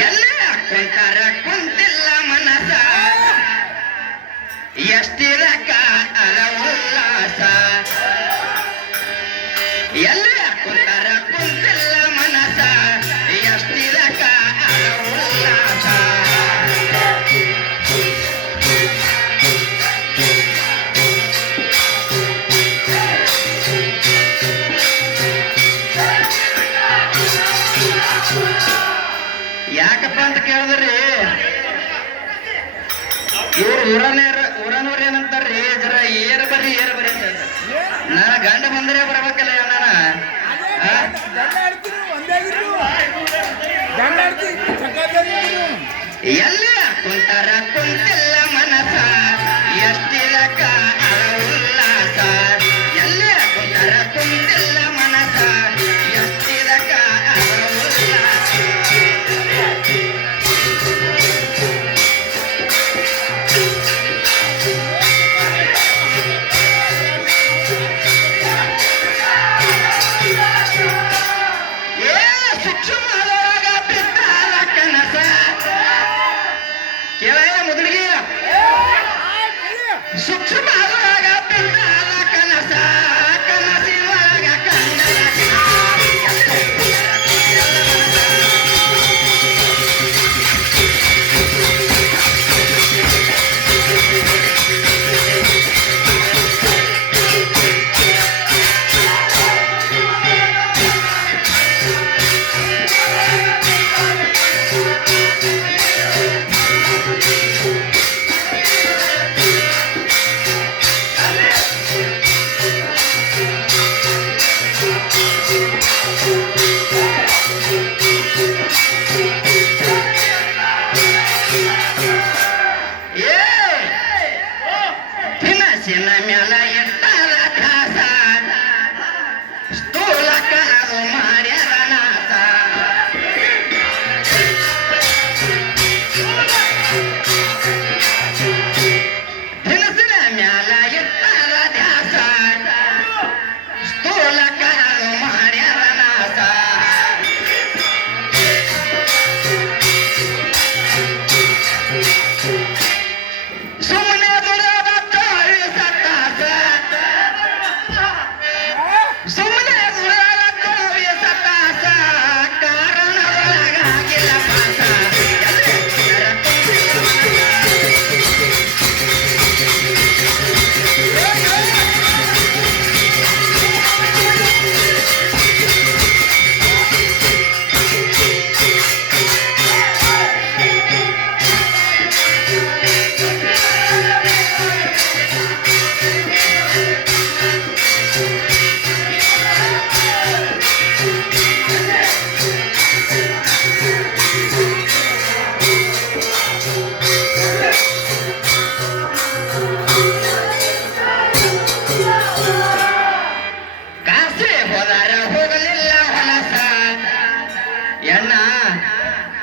ಎಲ್ಲೇ ಕುಂತಾರ ಕುಂತಿಲ್ಲ ಮನಸ ಎಷ್ಟಿರಕ ಅರ ಉಲ್ಲಾಸ ಎಲ್ಲೇ ಕುಂತಾರ ಕುಂತಿಲ್ಲ ಮನಸ ಎಷ್ಟಿರಕ ಅರ ಉಲ್ಲಾಸ ಯಾಕಪ್ಪ ಅಂತ ಕೇಳಿದ್ರಿ ಇವ್ರು ಊರನವ್ರು ಏನಂತಾರ್ರಿ ಜರ ಏರ್ ಬರ್ರಿ ಅಂತ ನಾ ಗಂಡ ಬಂದ್ರೆ ಬರ್ಬೇಕಲ್ಲ ಎಲ್ಲ ಕುಂತಾರ ಕುಂತಿಲ್ಲ ಮನಸ ಎಷ್ಟಿರಕ ಉಲ್ಲಾಸ ಎಲ್ಲ ಕುಂತಾರ ಕುಂತಿಲ್ಲ ಮನಸ ಎಷ್ಟಿರಕ ಉಲ್ಲಾಸ ಸೂಕ್ಷ್ಮವಾಗ ಬಿದ್ದಾದ ಕನಸ ಕನಸಿನೊಳಗ ಕಂಡರ ಮ್ಯಾಲ ಎಟ್ಟಾರ ದಾಸ ಸ್ಥೂಲಕ ಅದು ಮಾಡ್ಯಾರ ನಾಸ ತಿನಸಿನ ಮ್ಯಾಲ ಎಟ್ಟಾರ ದಾಸ ಸ್ಥೂಲಕ ಅದು ಮಾಡ್ಯಾರ ನಾಸ ಸುಮ್ಮನೆ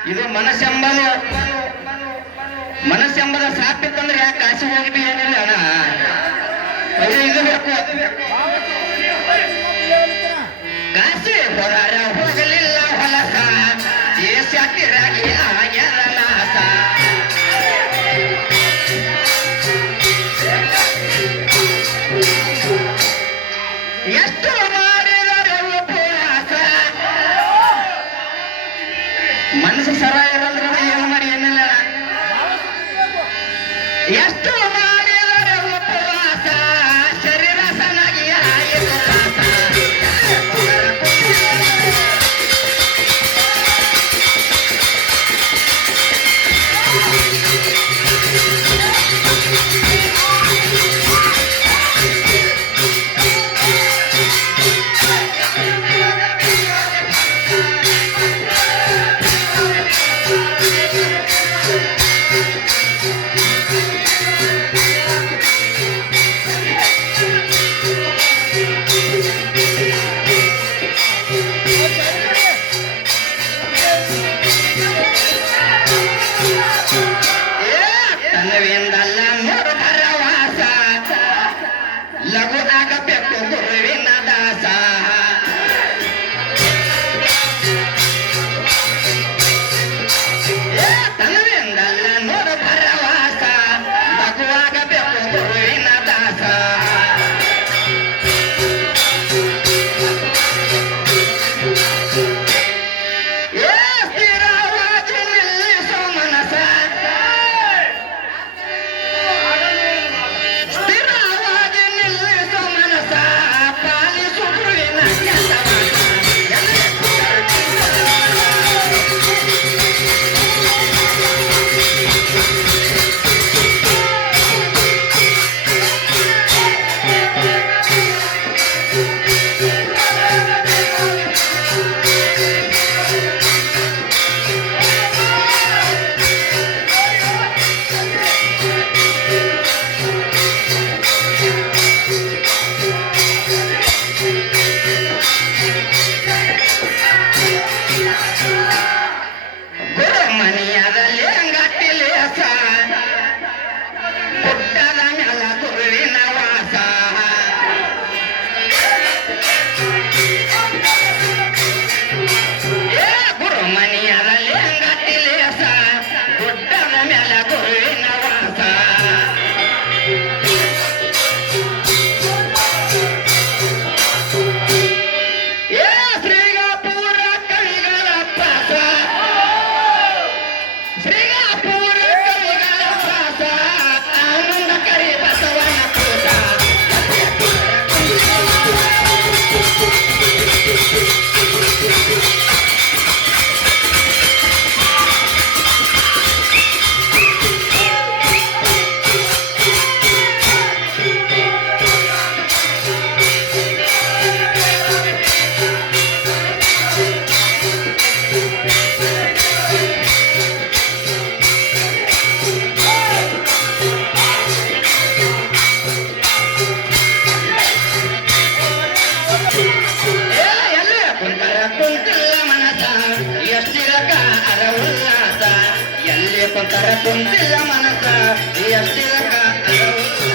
ಇದು ಮನಸ್ಸೆಂಬದ ಸಾಪಿತ್ತಂದ್ರೆ ಯಾಕೆ ಕಾಶಿ ಹೋಗಿ ಏನಿಲ್ಲ ಅಣ್ಣ ಇದು ಬೇಕು ಕಾಶಿ ಹೋದಾರ ಹೋಗಲಿಲ್ಲ ಹೊಲಸ ದೇಶಕ್ಕಿರಾಗಿ ಆಗ್ಯಾರ ನಾಸ ಎಷ್ಟು ಮನಸ್ಸು ಸರ ಇರಲ್ರ ಏನು ಮಾಡಿ ಏನಿಲ್ಲ ಎಷ್ಟು ಮಾಡಿದರೆ ಉಪವಾಸ ಶರೀರ ಸನಾಗಿ ಆಯಿತು ಏ ಗುರು ಮನಿಯಲ್ಲಿ ಅಂಗಟ್ಟಿಲೇಸ ಗುಡ್ಡದ ಮೇಲೆ ಗುರುವಿನ ವಾಸ ಏ ಶ್ರೀಗಾಪುರ ಕವಿಗಳ ಪ್ರಾಸ ಶ್ರೀಗಾಪುರ ಕವಿಗಳ ಪ್ರಾಸ ಆನಂದ ಕರಿ ಬಸವನ ಕೂಟ ಎಲ್ಲಿ ಕುಂತರ ಕುಂತಿಲ್ಲ ಮನಸ ಎಷ್ಟಿರಕ ಅರ ಉಲ್ಲಾಸ ಎಲ್ಲಿ ಕುಂತರ ಕುಂತಿಲ್ಲ ಮನಸ ಎಷ್ಟಿರಕ ಅರ ಉಲ್ಲಾಸ